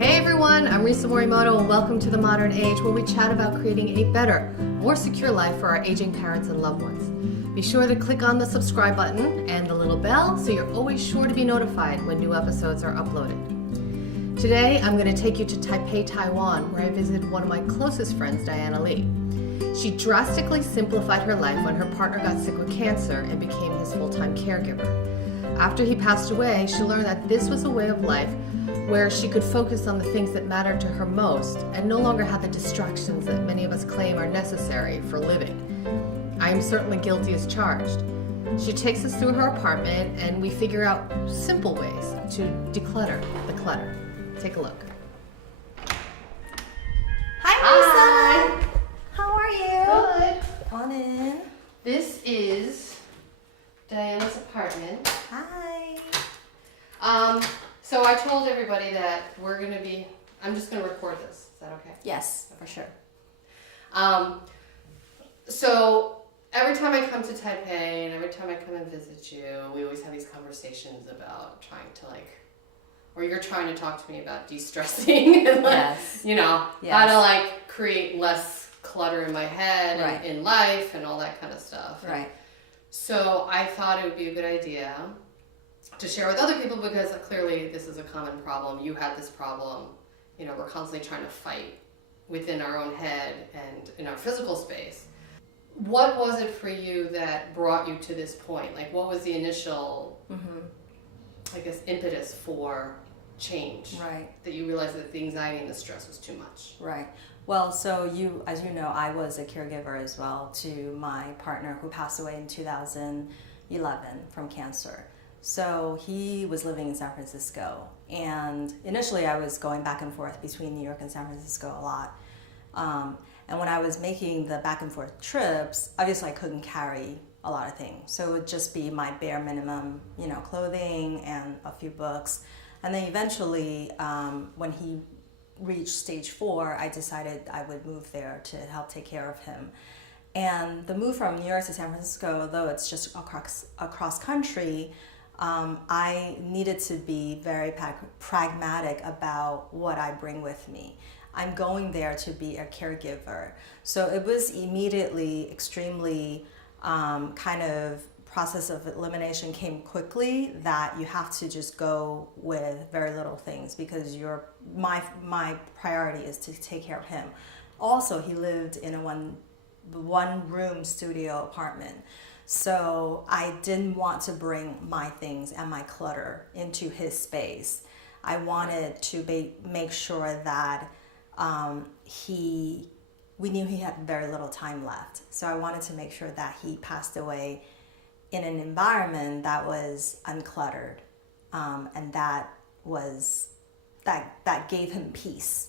Hey everyone, I'm Risa Morimoto and welcome to The Modern Age, where we chat about creating a better, more secure life for our aging parents and loved ones. Be sure to click on the subscribe button and the little bell so you're always sure to be notified when new episodes are uploaded. Today, I'm going to take you to Taipei, Taiwan, where I visited one of my closest friends, Diana Lee. She drastically simplified her life when her partner got sick with cancer and became his full-time caregiver. After he passed away, she learned that this was a way of life where she could focus on the things that mattered to her most and no longer have the distractions that many of us claim are necessary for living. I am certainly guilty as charged. She takes us through her apartment and we figure out simple ways to declutter the clutter. Take a look. Hi, Lisa. How are you? Good. Come on in. This is Diana's apartment. Hi. So I told everybody that I'm just going to record this. Is that okay? Yes, for sure. So every time I come to Taipei and every time I come and visit you, we always have these conversations about trying to or you're trying to talk to me about de-stressing and Yes. how to create less clutter in my head Right. and in life and all that kind of stuff. Right. So I thought it would be a good idea to share with other people because clearly this is a common problem. You had this problem. We're constantly trying to fight within our own head and in our physical space. What was it for you that brought you to this point? What was the initial, impetus for change? Right. That you realized that the anxiety and the stress was too much. Right. Well, so as you know, I was a caregiver as well to my partner who passed away in 2011 from cancer. So he was living in San Francisco, and initially I was going back and forth between New York and San Francisco a lot. And when I was making the back and forth trips, obviously I couldn't carry a lot of things. So it would just be my bare minimum, clothing and a few books. And then eventually, when he reached stage 4, I decided I would move there to help take care of him. And the move from New York to San Francisco, although it's just across country, I needed to be very pragmatic about what I bring with me. I'm going there to be a caregiver. So it was immediately extremely process of elimination came quickly, that you have to just go with very little things because my priority is to take care of him. Also, he lived in a one room studio apartment. So I didn't want to bring my things and my clutter into his space. I wanted to make sure that we knew he had very little time left. So I wanted to make sure that he passed away in an environment that was uncluttered, and that gave him peace.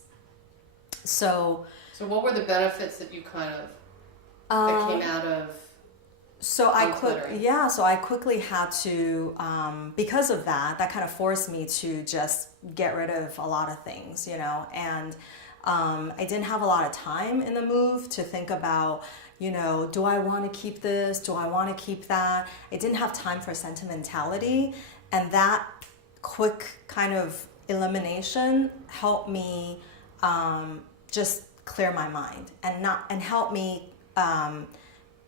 So what were the benefits that you that came out of? So I quickly had to, because of that kind of forced me to just get rid of a lot of things, and I didn't have a lot of time in the move to think about, do I want to keep this? Do I want to keep that? I didn't have time for sentimentality, and that quick kind of elimination helped me just clear my mind and help me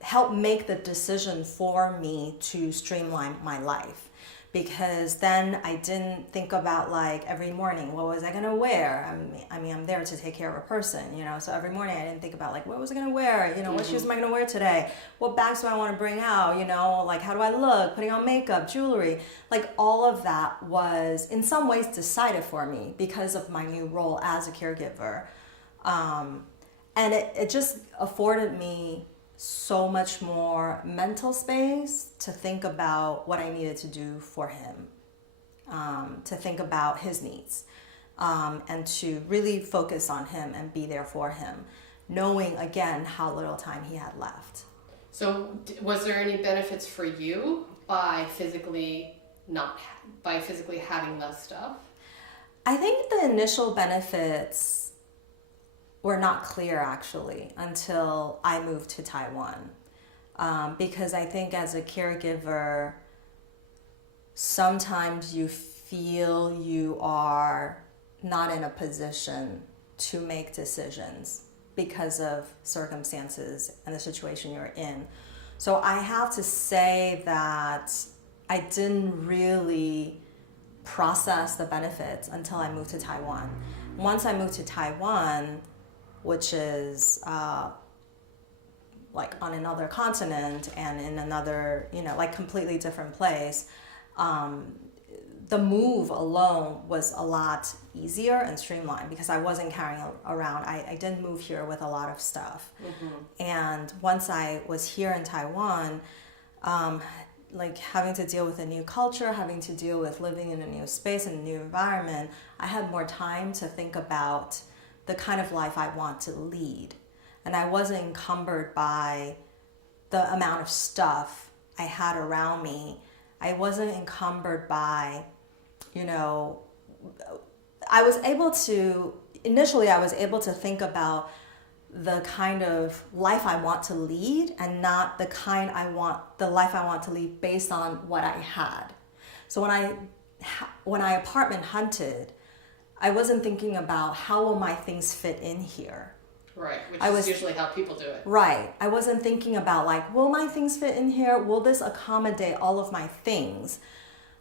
help make the decision for me to streamline my life. Because then I didn't think about every morning, what was I gonna wear? I mean, I'm there to take care of a person, so every morning I didn't think about what was I gonna wear? What shoes am I gonna wear today? What bags do I wanna bring out? How do I look? Putting on makeup, jewelry, all of that was in some ways decided for me because of my new role as a caregiver. And it just afforded me so much more mental space to think about what I needed to do for him, to think about his needs, and to really focus on him and be there for him, knowing again how little time he had left. So was there any benefits for you by physically having less stuff? I think the initial benefits were not clear actually until I moved to Taiwan, because I think as a caregiver, sometimes you feel you are not in a position to make decisions because of circumstances and the situation you're in. So I have to say that I didn't really process the benefits until I moved to Taiwan. Once I moved to Taiwan, which is like on another continent and in another, like completely different place, the move alone was a lot easier and streamlined because I wasn't carrying around. I didn't move here with a lot of stuff. And once I was here in Taiwan, like having to deal with a new culture, having to deal with living in a new space and a new environment, I had more time to think about the kind of life I want to lead. And I wasn't encumbered by the amount of stuff I had around me. I wasn't encumbered by, I was able to think about the kind of life I want to lead and not the life I want to lead based on what I had. So when I apartment hunted, I wasn't thinking about how will my things fit in here. Right, which is usually how people do it. Right. I wasn't thinking about like, will my things fit in here? Will this accommodate all of my things?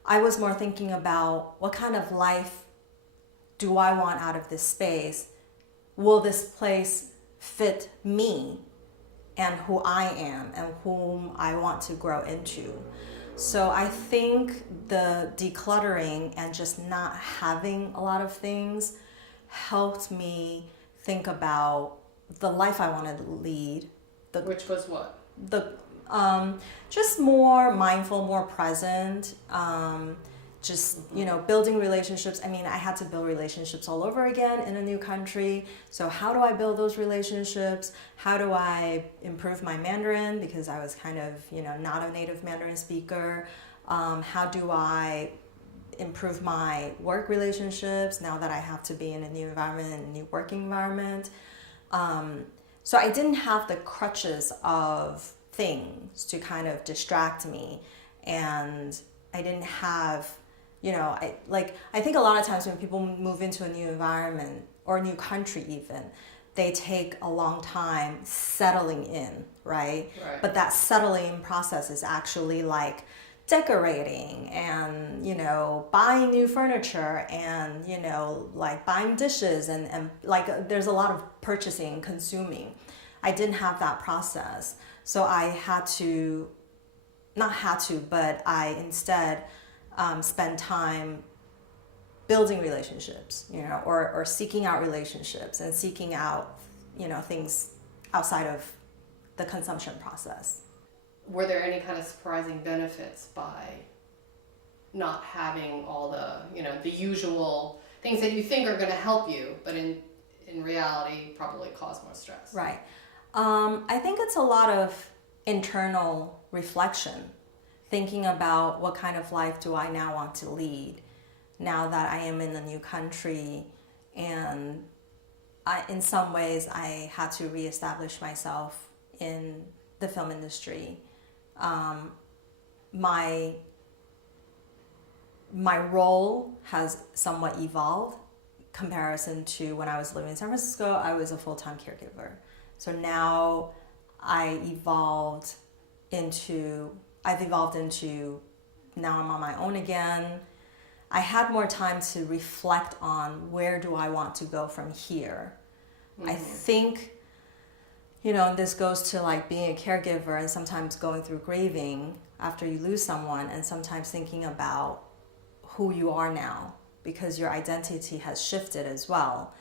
I was more thinking about what kind of life do I want out of this space? Will this place fit me and who I am and whom I want to grow into? So I think the decluttering and just not having a lot of things helped me think about the life I wanted to lead. Which was what? Just more mindful, more present, building relationships. I mean, I had to build relationships all over again in a new country. So how do I build those relationships? How do I improve my Mandarin? Because I was kind of, not a native Mandarin speaker. How do I improve my work relationships now that I have to be in a new environment and a new working environment? So I didn't have the crutches of things to kind of distract me, and I didn't have, I think a lot of times when people move into a new environment or a new country even, they take a long time settling in, right? But that settling process is actually like decorating and, buying new furniture and, like buying dishes and like there's a lot of purchasing, consuming. I didn't have that process. So I but I instead spend time building relationships, or seeking out relationships and seeking out, things outside of the consumption process. Were there any kind of surprising benefits by not having all the, the usual things that you think are going to help you, but in reality probably cause more stress? Right. I think it's a lot of internal reflection, thinking about what kind of life do I now want to lead now that I am in a new country. And in some ways, I had to reestablish myself in the film industry. My role has somewhat evolved comparison to when I was living in San Francisco. I was a full-time caregiver. So now I've evolved into now I'm on my own again. I had more time to reflect on where do I want to go from here. I think, this goes to like being a caregiver and sometimes going through grieving after you lose someone, and sometimes thinking about who you are now because your identity has shifted as well.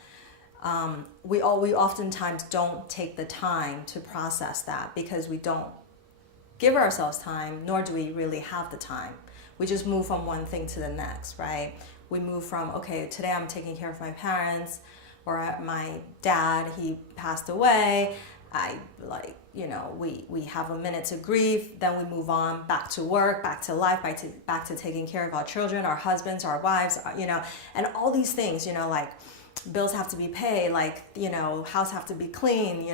We oftentimes don't take the time to process that because we don't give ourselves time, nor do we really have the time. We just move from one thing to the next, right? We move from, okay, today I'm taking care of my parents, or my dad, he passed away. We have a minute to grieve, then we move on back to work, back to life, back to taking care of our children, our husbands, our wives, and all these things, like bills have to be paid, house have to be clean,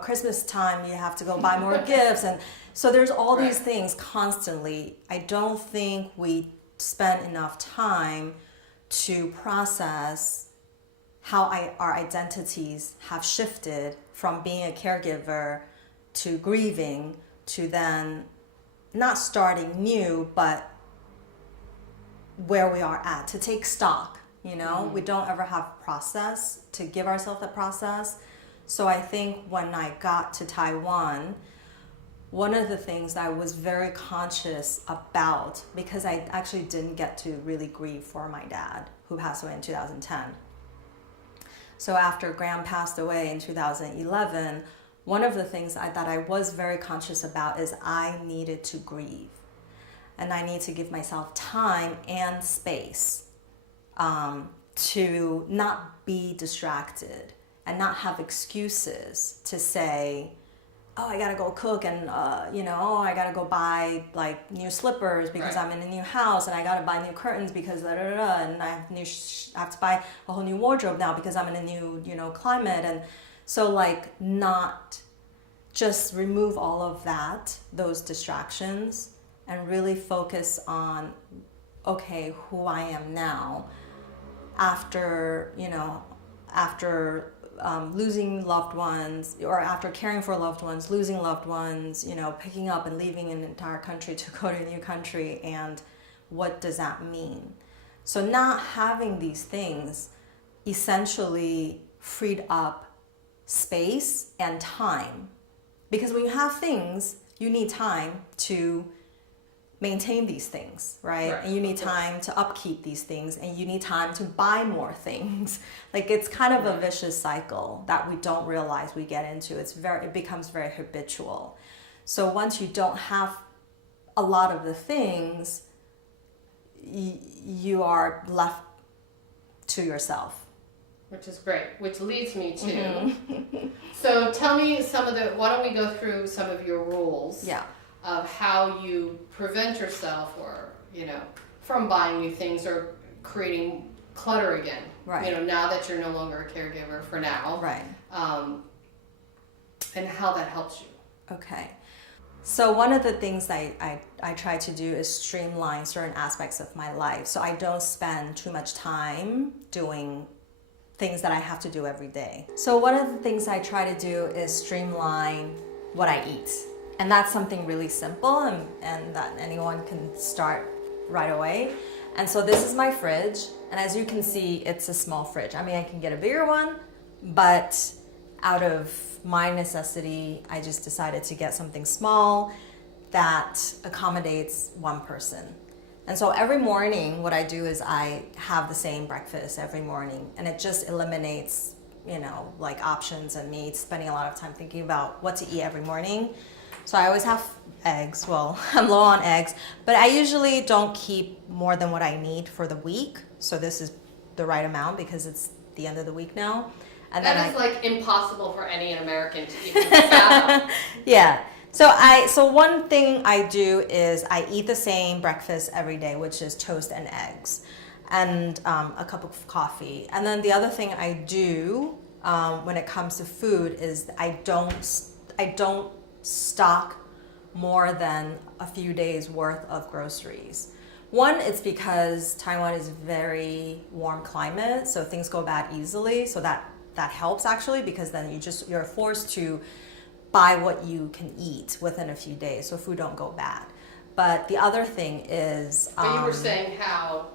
Christmas time you have to go buy more gifts, and so there's all these things constantly. I don't think we spend enough time to process how our identities have shifted from being a caregiver to grieving to then not starting new, but where we are at, to take stock, you know? We don't ever have process to give ourselves a process. So I think when I got to Taiwan, one of the things that I was very conscious about, because I actually didn't get to really grieve for my dad, who passed away in 2010. So after Graham passed away in 2011, one of the things that I was very conscious about is I needed to grieve. And I need to give myself time and space to not be distracted and not have excuses to say, oh, I gotta go cook and, oh, I gotta go buy like new slippers because I'm in a new house, and I gotta buy new curtains because and I have to buy a whole new wardrobe now because I'm in a new, climate. And so like not just remove all of that, those distractions, and really focus on, okay, who I am now after losing loved ones, or after caring for loved ones, losing loved ones, picking up and leaving an entire country to go to a new country, and what does that mean? So not having these things essentially freed up space and time, because when you have things, you need time to maintain these things, right? And you need time to upkeep these things, and you need time to buy more things. Like it's kind of a vicious cycle that we don't realize we get into. It becomes very habitual. So once you don't have a lot of the things, you are left to yourself. Which is great, which leads me to, so tell me why don't we go through some of your rules? Yeah. Of how you prevent yourself from buying new things or creating clutter again. Right. Now that you're no longer a caregiver for now. Right. And how that helps you. Okay. So one of the things I try to do is streamline certain aspects of my life, so I don't spend too much time doing things that I have to do every day. So one of the things I try to do is streamline what I eat. And that's something really simple and that anyone can start right away. And so this is my fridge. And as you can see, it's a small fridge. I mean, I can get a bigger one, but out of my necessity, I just decided to get something small that accommodates one person. And so every morning, what I do is I have the same breakfast every morning. And it just eliminates, like options and me spending a lot of time thinking about what to eat every morning. So I always have eggs. Well, I'm low on eggs, but I usually don't keep more than what I need for the week. So this is the right amount because it's the end of the week now. And that is like impossible for any American to even fathom. Yeah. So one thing I do is I eat the same breakfast every day, which is toast and eggs, and a cup of coffee. And then the other thing I do when it comes to food is I don't stock more than a few days worth of groceries. One, it's because Taiwan is very warm climate, so things go bad easily. So that helps actually, because then you're forced to buy what you can eat within a few days, so food don't go bad. But the other thing is, but you were saying how,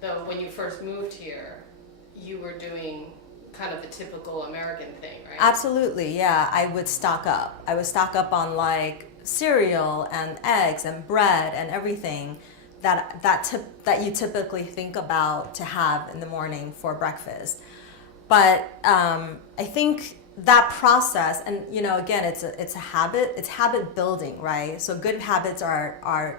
though, when you first moved here, you were doing kind of the typical American thing, right? Absolutely, yeah. I would stock up. I would stock up on like cereal and eggs and bread and everything that you typically think about to have in the morning for breakfast. But I think that process, and again, it's a habit. It's habit building, right? So good habits are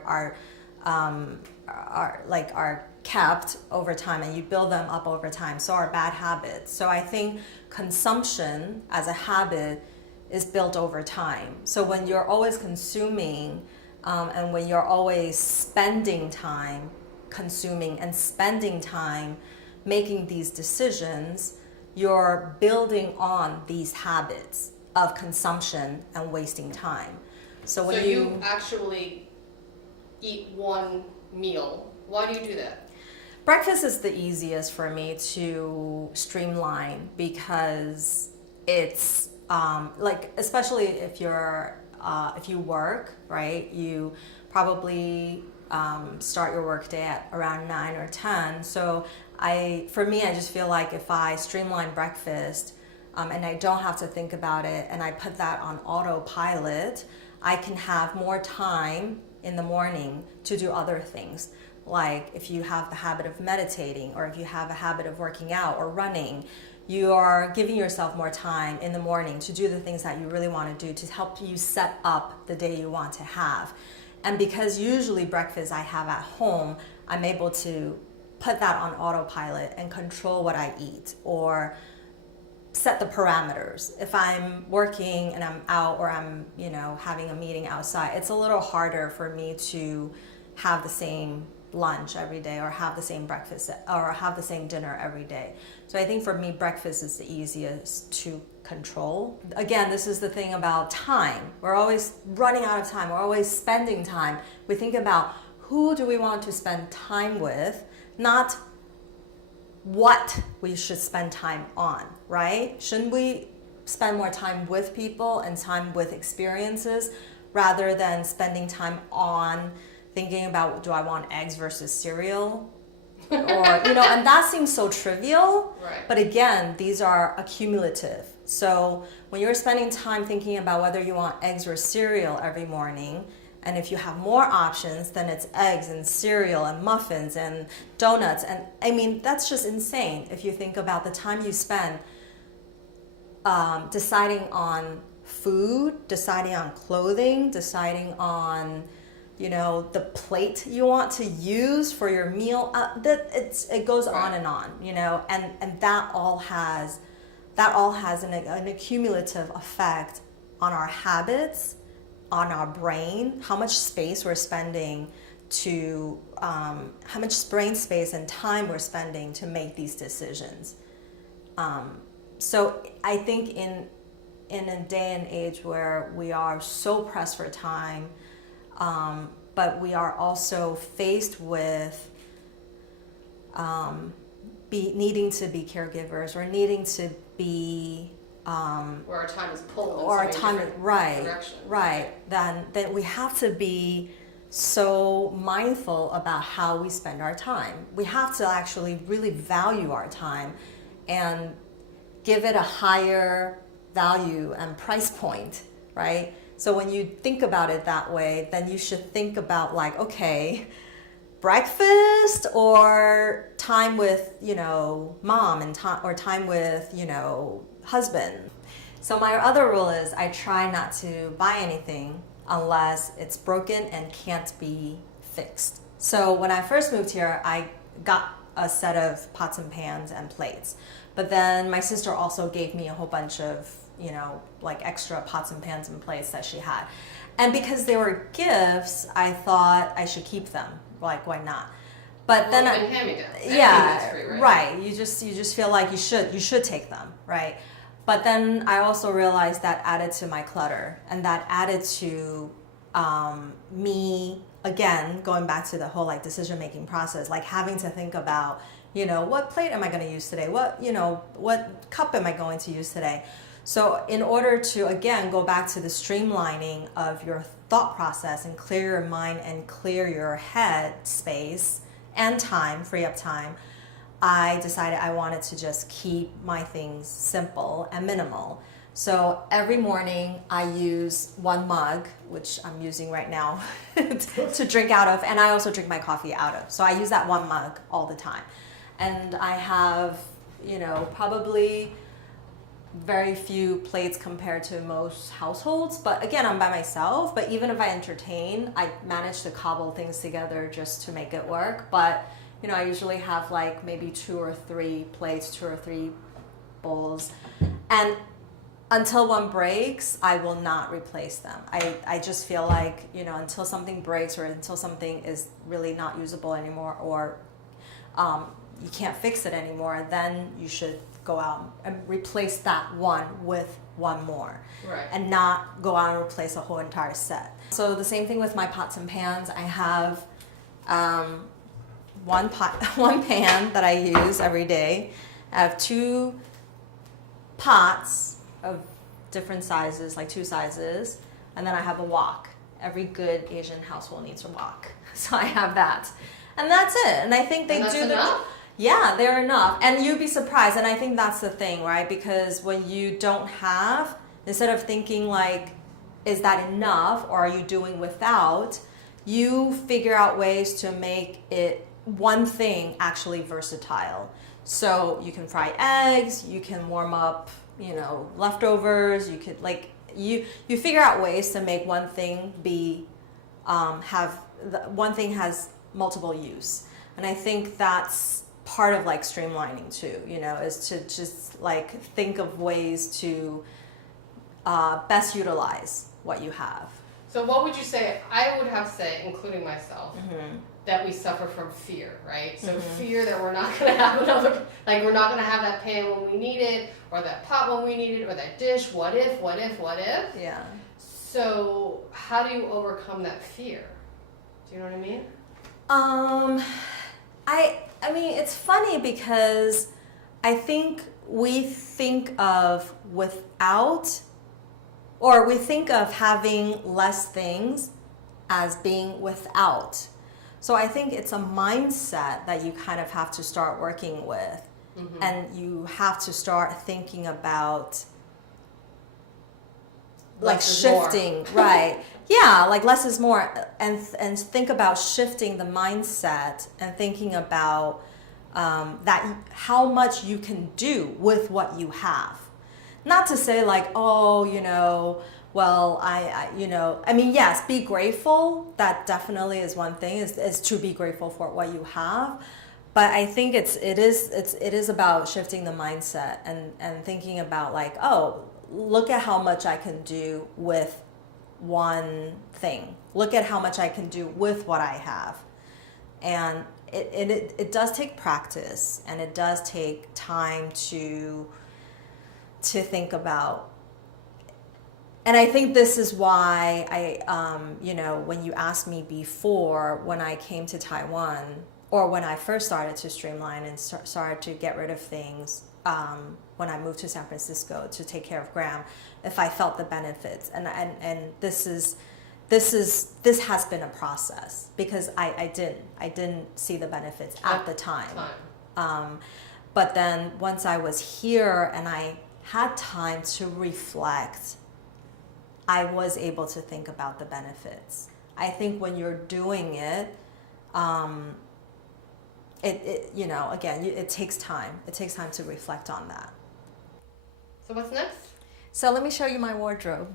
kept over time, and you build them up over time. So are bad habits. So I think consumption as a habit is built over time. So when you're always consuming, and when you're always spending time consuming and spending time making these decisions, you're building on these habits of consumption and wasting time. So when you actually eat one meal, why do you do that? Breakfast is the easiest for me to streamline because it's like, especially if if you work, right? You probably start your workday at around 9 or 10. So for me, I just feel like if I streamline breakfast and I don't have to think about it, and I put that on autopilot, I can have more time in the morning to do other things. Like if you have the habit of meditating, or if you have a habit of working out or running, you are giving yourself more time in the morning to do the things that you really want to do to help you set up the day you want to have. And because usually breakfast I have at home, I'm able to put that on autopilot and control what I eat, or set the parameters. If I'm working and I'm out, or I'm, having a meeting outside, it's a little harder for me to have the same lunch every day, or have the same breakfast, or have the same dinner every day. So I think for me, breakfast is the easiest to control. Again, this is the thing about time. We're always running out of time. We're always spending time. We think about who do we want to spend time with, not what we should spend time on, right? Shouldn't we spend more time with people and time with experiences rather than spending time on thinking about, do I want eggs versus cereal? Or, and that seems so trivial. Right. But again, these are accumulative. So when you're spending time thinking about whether you want eggs or cereal every morning, and if you have more options, then it's eggs and cereal and muffins and donuts. And I mean, that's just insane if you think about the time you spend deciding on food, deciding on clothing, deciding on the plate you want to use for your meal. It goes on and on, and that all has an accumulative effect on our habits, on our brain, how much space we're spending how much brain space and time we're spending to make these decisions. So I think in a day and age where we are so pressed for time, but we are also faced with needing to be caregivers, or needing to be where our time is pulled in or so our many time different directions. right, then we have to be so mindful about how we spend our time. We have to actually really value our time and give it a higher value and price point, right? So when you think about it that way, then you should think about, like, okay, breakfast or time with, mom, and or time with, husband. So my other rule is I try not to buy anything unless it's broken and can't be fixed. So when I first moved here, I got a set of pots and pans and plates. But then my sister also gave me a whole bunch of like extra pots and pans and plates that she had. And because they were gifts, I thought I should keep them. Like, why not? But then right. You just feel like you should take them, right? But then I also realized that added to my clutter, and that added to me, again, going back to the whole like decision-making process, like having to think about, what plate am I going to use today? What cup am I going to use today? So in order to, again, go back to the streamlining of your thought process and clear your mind and clear your head space and time, free up time, I decided I wanted to just keep my things simple and minimal. So every morning I use one mug, which I'm using right now to drink out of, and I also drink my coffee out of. So I use that one mug all the time. And I have, probably very few plates compared to most households. But again, I'm by myself. But even if I entertain, I manage to cobble things together just to make it work. But, I usually have like maybe 2 or 3 plates, 2 or 3 bowls. And until one breaks, I will not replace them. I just feel like, until something breaks or until something is really not usable anymore, or you can't fix it anymore, then you should go out and replace that one with one more. Right. And not go out and replace a whole entire set. So the same thing with my pots and pans. I have one pot, one pan that I use every day. I have 2 pots of different sizes, like 2 sizes, and then I have a wok. Every good Asian household needs a wok, so I have that, and that's it. And I think they do enough? Yeah, they're enough, and you'd be surprised. And I think that's the thing, right? Because when you don't have, instead of thinking like, is that enough, or are you doing without, you figure out ways to make it one thing actually versatile. So you can fry eggs, you can warm up, leftovers. You could you figure out ways to make one thing be one thing has multiple use. And I think that's part of like streamlining too. Is to just like think of ways to best utilize what you have. So what would you say? I would have said, including myself, that we suffer from fear, right? So fear that we're not going to have another, like we're not going to have that pan when we need it, or that pot when we need it, or that dish. What if? Yeah. So how do you overcome that fear? Do you know what I mean? I mean, it's funny because I think we think of we think of having less things as being without. So I think it's a mindset that you kind of have to start working with. And you have to start thinking about like shifting, right? Yeah, like less is more, and think about shifting the mindset and thinking about that how much you can do with what you have. Not to say like, oh, well, I mean, yes, be grateful. That definitely is one thing, is to be grateful for what you have. But I think it is about shifting the mindset and thinking about like, oh, look at how much I can do with one thing. Look at how much I can do with what I have. And it does take practice, and it does take time to think about. And I think this is why when you asked me before, when I came to Taiwan, or when I first started to streamline and started to get rid of things, when I moved to San Francisco to take care of Graham, if I felt the benefits. And this has been a process, because I didn't see the benefits at the time. But then once I was here and I had time to reflect, I was able to think about the benefits. I think when you're doing it, it takes time. It takes time to reflect on that. So what's next? So let me show you my wardrobe.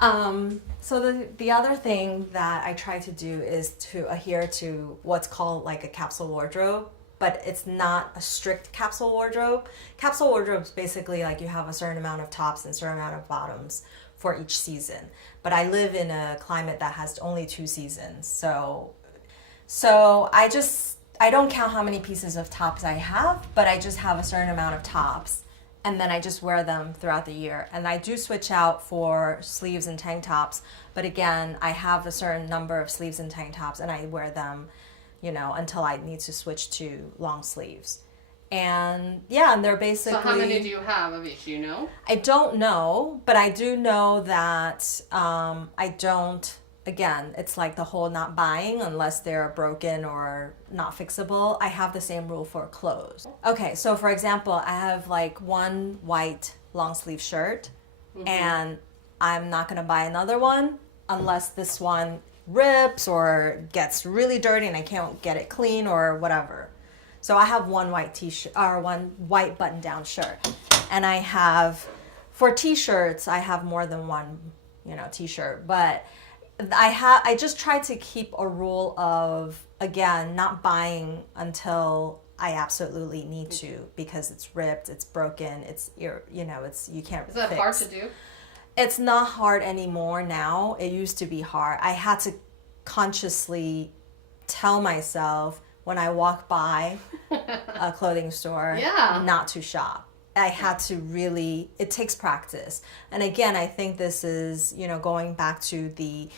So the other thing that I try to do is to adhere to what's called like a capsule wardrobe, but it's not a strict capsule wardrobe. Capsule wardrobe is basically like you have a certain amount of tops and a certain amount of bottoms for each season. But I live in a climate that has only 2 seasons. So I don't count how many pieces of tops I have, but I just have a certain amount of tops. And then I just wear them throughout the year. And I do switch out for sleeves and tank tops. But again, I have a certain number of sleeves and tank tops, and I wear them, until I need to switch to long sleeves. And yeah, and they're basically... So how many do you have of each, I don't know, but I do know that I don't... Again, it's like the whole not buying unless they're broken or not fixable. I have the same rule for clothes. Okay, so for example, I have like one white long sleeve shirt, and I'm not gonna buy another one unless this one rips or gets really dirty and I can't get it clean or whatever. So I have one white t-shirt or one white button-down shirt, and I have, for t-shirts, I have more than one, t-shirt, but I just try to keep a rule of, again, not buying until I absolutely need to, because it's ripped, it's broken, you can't. Is that hard to do? It's not hard anymore now. It used to be hard. I had to consciously tell myself when I walk by a clothing store not to shop. I had to really, it takes practice. And again, I think this is, going back to the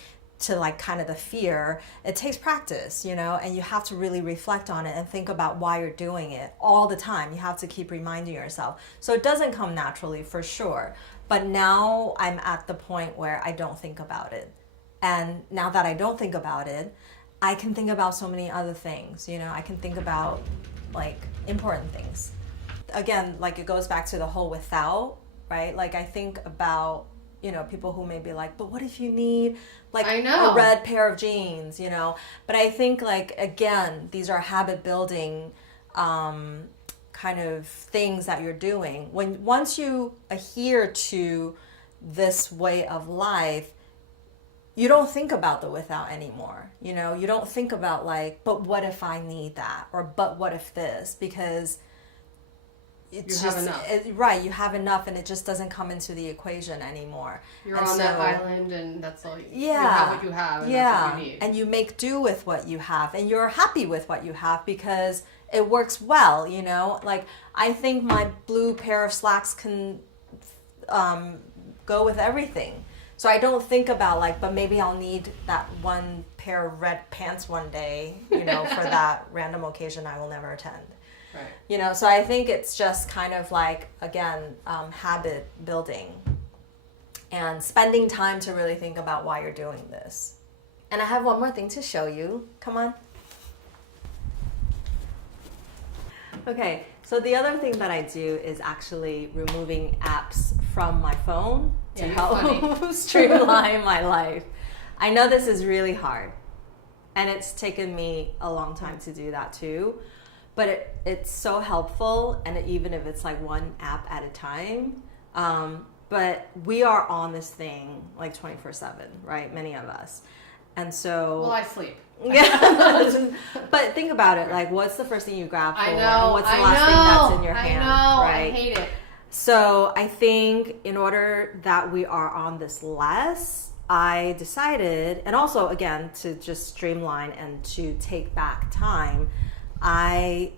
to like kind of the fear, it takes practice, you know, and you have to really reflect on it and think about why you're doing it all the time. You have to keep reminding yourself. So it doesn't come naturally for sure. But now I'm at the point where I don't think about it. And now that I don't think about it, I can think about so many other things, you know, I can think about like important things. Again, like it goes back to the whole without, right? Like I think about, you know, people who may be like, but what if you need like a red pair of jeans, you know? But I think like, again, these are habit building kind of things that you're doing. Once you adhere to this way of life, you don't think about the without anymore. You know, you don't think about like, but what if I need that? Or but what if this? Because it's you have enough. Right, you have enough and it just doesn't come into the equation anymore. You're on that island and that's all you have what you have and that's what you need. And you make do with what you have and you're happy with what you have because it works well, you know? Like I think my blue pair of slacks can go with everything. So I don't think about like, but maybe I'll need that one pair of red pants one day, you know, for that random occasion I will never attend. Right. You know, so I think it's just kind of like, again, habit building and spending time to really think about why you're doing this. And I have one more thing to show you. Come on. Okay, so the other thing that I do is actually removing apps from my phone to help streamline my life. I know this is really hard, and it's taken me a long time to do that too. But it's so helpful, and even if it's like one app at a time. But we are on this thing like 24/7, right? Many of us. And so... Well, I sleep. Yeah. But think about it. Like, what's the first thing you grab for? I know. What's the last thing that's in your hand? I know. Right? I hate it. So I think in order that we are on this less, I decided, and also, again, to just streamline and to take back time, I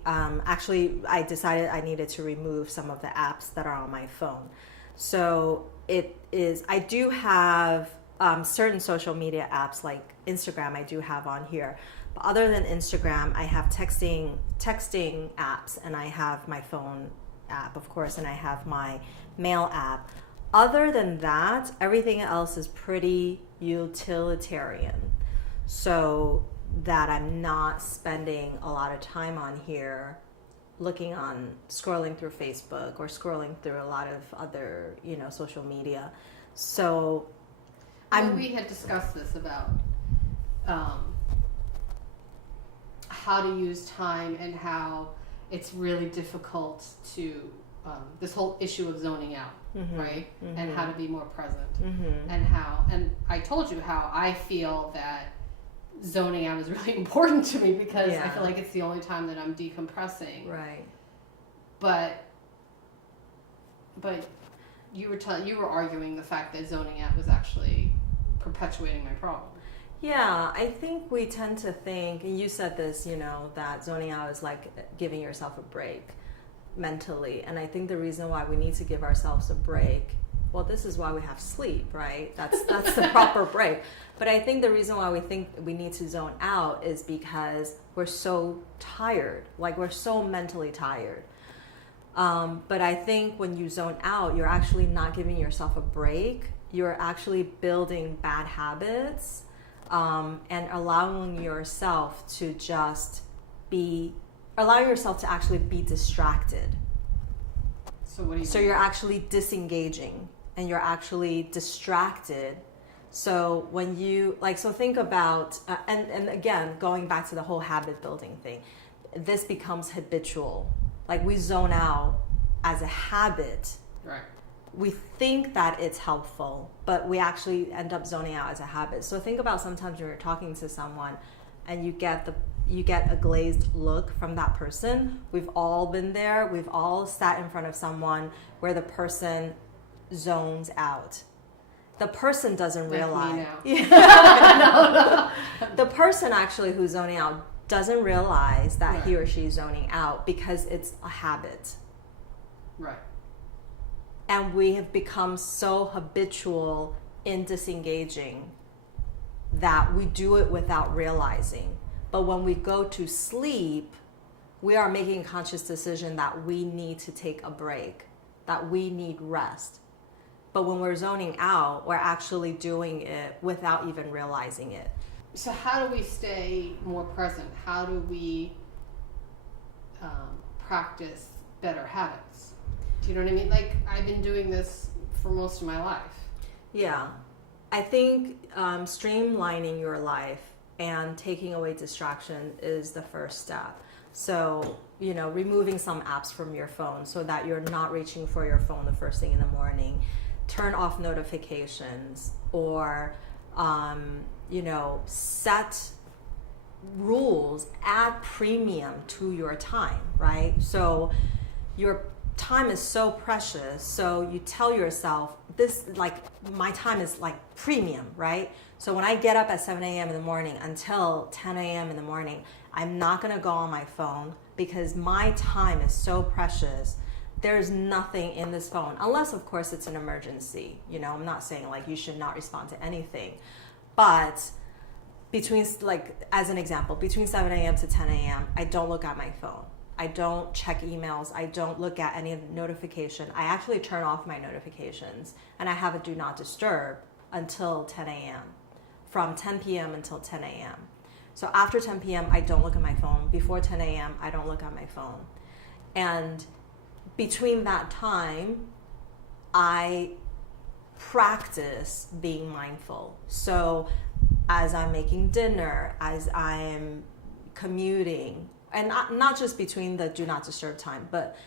decided I needed to remove some of the apps that are on my phone. So I do have certain social media apps like Instagram I do have on here. But other than Instagram, I have texting apps, and I have my phone app, of course, and I have my mail app. Other than that, everything else is pretty utilitarian. So that I'm not spending a lot of time on here scrolling through Facebook or scrolling through a lot of other, you know, social media. So we had discussed this about how to use time and how it's really difficult to this whole issue of zoning out, right? Mm-hmm. And how to be more present, and I told you how I feel that zoning out is really important to me because I feel like it's the only time that I'm decompressing. Right. But you were arguing the fact that zoning out was actually perpetuating my problem. Yeah, I think we tend to think, and you said this, you know, that zoning out is like giving yourself a break mentally. And I think the reason why we need to give ourselves a break, well, this is why we have sleep, right? That's the proper break. But I think the reason why we think we need to zone out is because we're so tired, like we're so mentally tired. But I think when you zone out, you're actually not giving yourself a break. You're actually building bad habits and allowing yourself to actually be distracted. So what do you So you're actually disengaging and you're actually distracted. So when you so think about and again, going back to the whole habit building thing, this becomes habitual. Like we zone out as a habit. Right. We think that it's helpful, but we actually end up zoning out as a habit. So think about sometimes when you're talking to someone and you get a glazed look from that person. We've all been there. We've all sat in front of someone where the person zones out. The person doesn't realize. No. The person actually who's zoning out doesn't realize that he or she is zoning out because it's a habit. Right. And we have become so habitual in disengaging that we do it without realizing. But when we go to sleep, we are making a conscious decision that we need to take a break, that we need rest. But when we're zoning out, we're actually doing it without even realizing it. So how do we stay more present? How do we practice better habits? Do you know what I mean? Like, I've been doing this for most of my life. Yeah. I think streamlining your life and taking away distraction is the first step. So, removing some apps from your phone so that you're not reaching for your phone the first thing in the morning. Turn off notifications, or, set rules, add premium to your time, right? So your time is so precious. So you tell yourself, my time is like premium, right? So when I get up at 7 a.m. in the morning until 10 a.m. in the morning, I'm not going to go on my phone because my time is so precious. There's nothing in this phone, unless of course it's an emergency. I'm not saying like you should not respond to anything, but as an example, between 7 a.m. to 10 a.m., I don't look at my phone. I don't check emails. I don't look at any notification. I actually turn off my notifications, and I have a do not disturb until 10 a.m. From 10 p.m. until 10 a.m. So after 10 p.m., I don't look at my phone. Before 10 a.m., I don't look at my phone. And between that time, I practice being mindful. So as I'm making dinner, as I'm commuting, and not just between the do not disturb time, but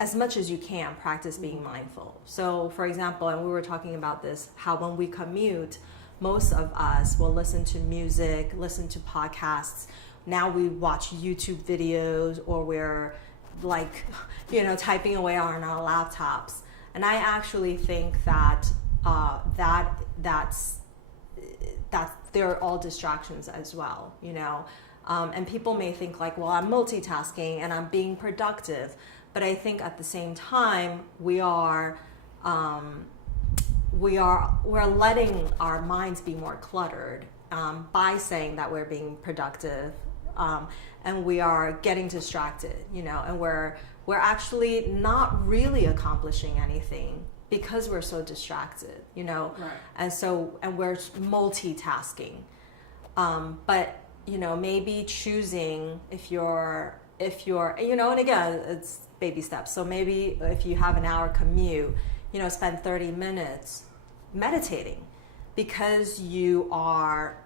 as much as you can, practice being mindful. So for example, and we were talking about this, how when we commute, most of us will listen to music, listen to podcasts. Now we watch YouTube videos, or we're typing away on our laptops. And I actually think that that's they're all distractions as well, and people may think like, well, I'm multitasking and I'm being productive, but I think at the same time we're letting our minds be more cluttered by saying that we're being productive, and we are getting distracted, and we're actually not really accomplishing anything because we're so distracted, Right. And we're multitasking. But, maybe choosing if you're, and again, it's baby steps. So maybe if you have an hour commute, spend 30 minutes meditating because you are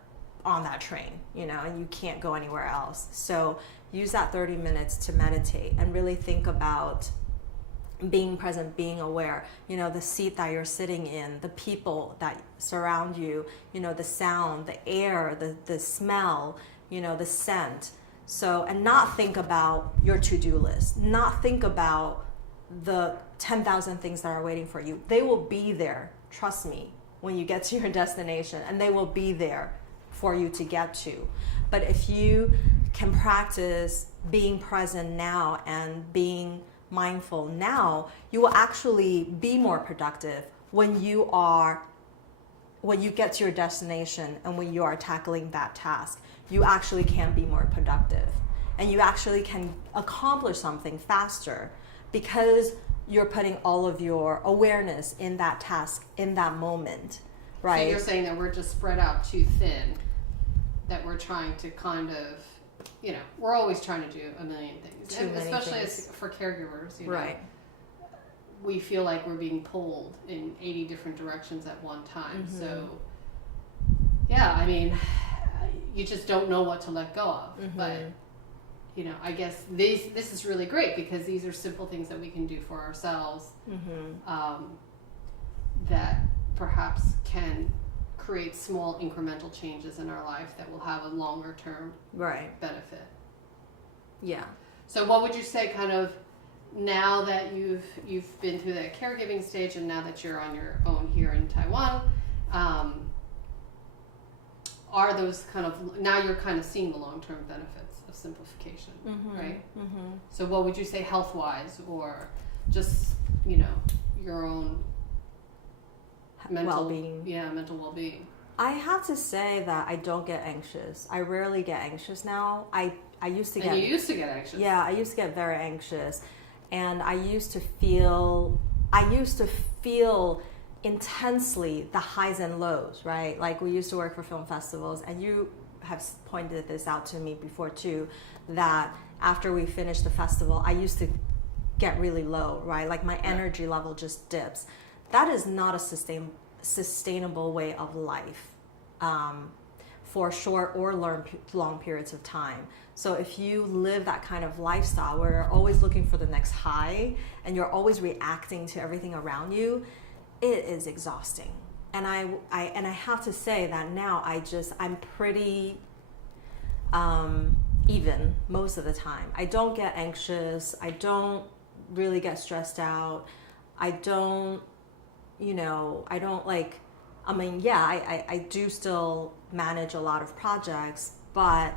on that train, and you can't go anywhere else. So use that 30 minutes to meditate and really think about being present, being aware, the seat that you're sitting in, the people that surround you, the sound, the air, the smell, the scent. So, and not think about your to-do list, not think about the 10,000 things that are waiting for you. They will be there, trust me, when you get to your destination, and they will be there for you to get to. But if you can practice being present now and being mindful now, you will actually be more productive when you get to your destination, and when you are tackling that task. You actually can be more productive, and you actually can accomplish something faster because you're putting all of your awareness in that task in that moment, right? So you're saying that we're just spread out too thin, that we're trying to kind of, we're always trying to do a million things. Especially as for caregivers, right. We feel like we're being pulled in 80 different directions at one time. Mm-hmm. So, yeah, you just don't know what to let go of. Mm-hmm. But, I guess this is really great because these are simple things that we can do for ourselves, mm-hmm. That perhaps can create small incremental changes in our life that will have a longer term benefit. Yeah. So what would you say kind of now that you've been through that caregiving stage, and now that you're on your own here in Taiwan, are those kind of, now you're kind of seeing the long-term benefits of simplification, mm-hmm. right? Mm-hmm. So what would you say health-wise, or just, your own mental well-being? Yeah, mental well-being. I have to say that I don't get anxious. I rarely get anxious now. I used to get... And you used to get anxious. Yeah, I used to get very anxious. And I used to feel intensely the highs and lows, right? Like we used to work for film festivals, and you have pointed this out to me before too, that after we finished the festival, I used to get really low, right? Like my energy level just dips. That is not a sustainable way of life for short or long periods of time. So if you live that kind of lifestyle where you're always looking for the next high and you're always reacting to everything around you, it is exhausting. And I have to say that now I'm pretty even most of the time. I don't get anxious. I don't really get stressed out. I do still manage a lot of projects, but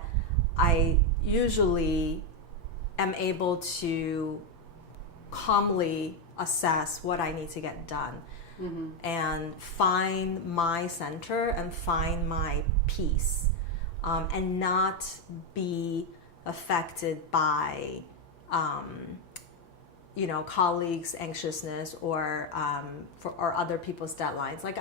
I usually am able to calmly assess what I need to get done. Mm-hmm. And find my center and find my peace, and not be affected by colleagues' anxiousness or other people's deadlines. Like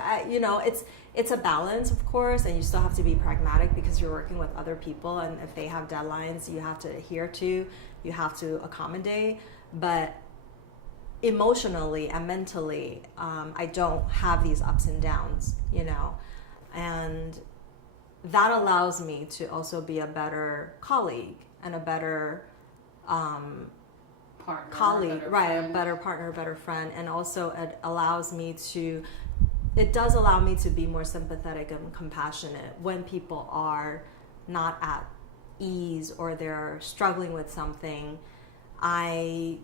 it's a balance, of course, and you still have to be pragmatic because you're working with other people, and if they have deadlines you have to adhere to, you have to accommodate. But emotionally and mentally, I don't have these ups and downs, and that allows me to also be a better colleague and a better partner, colleague, right? A better partner, a better friend, and also it does allow me to be more sympathetic and compassionate when people are not at ease or they're struggling with something. I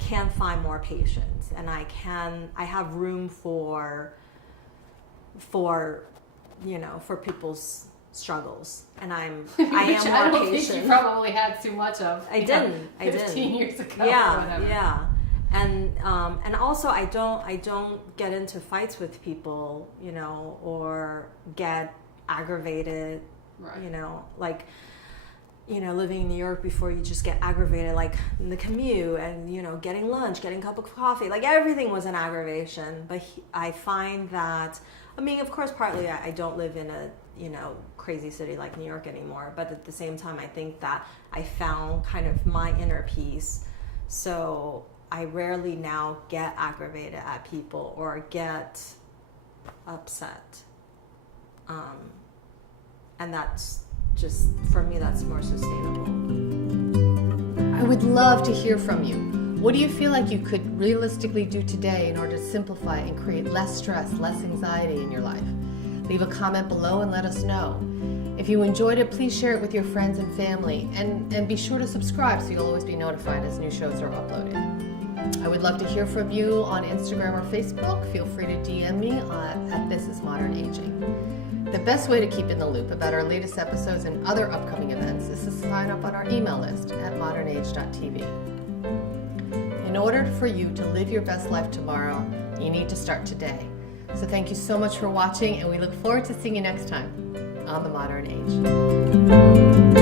can find more patience, and I have room for people's struggles, and I am more patient. I don't think you probably had too much of. I didn't. 15 years ago. Yeah, or whatever. Yeah. And also I don't get into fights with people, or get aggravated. Right. Living in New York before, you just get aggravated, like in the commute and, getting lunch, getting a cup of coffee, like everything was an aggravation. But I find that, of course, partly I don't live in a, crazy city like New York anymore. But at the same time, I think that I found kind of my inner peace. So I rarely now get aggravated at people or get upset. And that's just, for me, that's more sustainable. I would love to hear from you. What do you feel like you could realistically do today in order to simplify and create less stress, less anxiety in your life? Leave a comment below and let us know. If you enjoyed it, please share it with your friends and family, and be sure to subscribe so you'll always be notified as new shows are uploaded. I would love to hear from you on Instagram or Facebook. Feel free to DM me at This Is Modern Aging. The best way to keep in the loop about our latest episodes and other upcoming events is to sign up on our email list at modernage.tv. In order for you to live your best life tomorrow, you need to start today. So thank you so much for watching, and we look forward to seeing you next time on The Modern Age.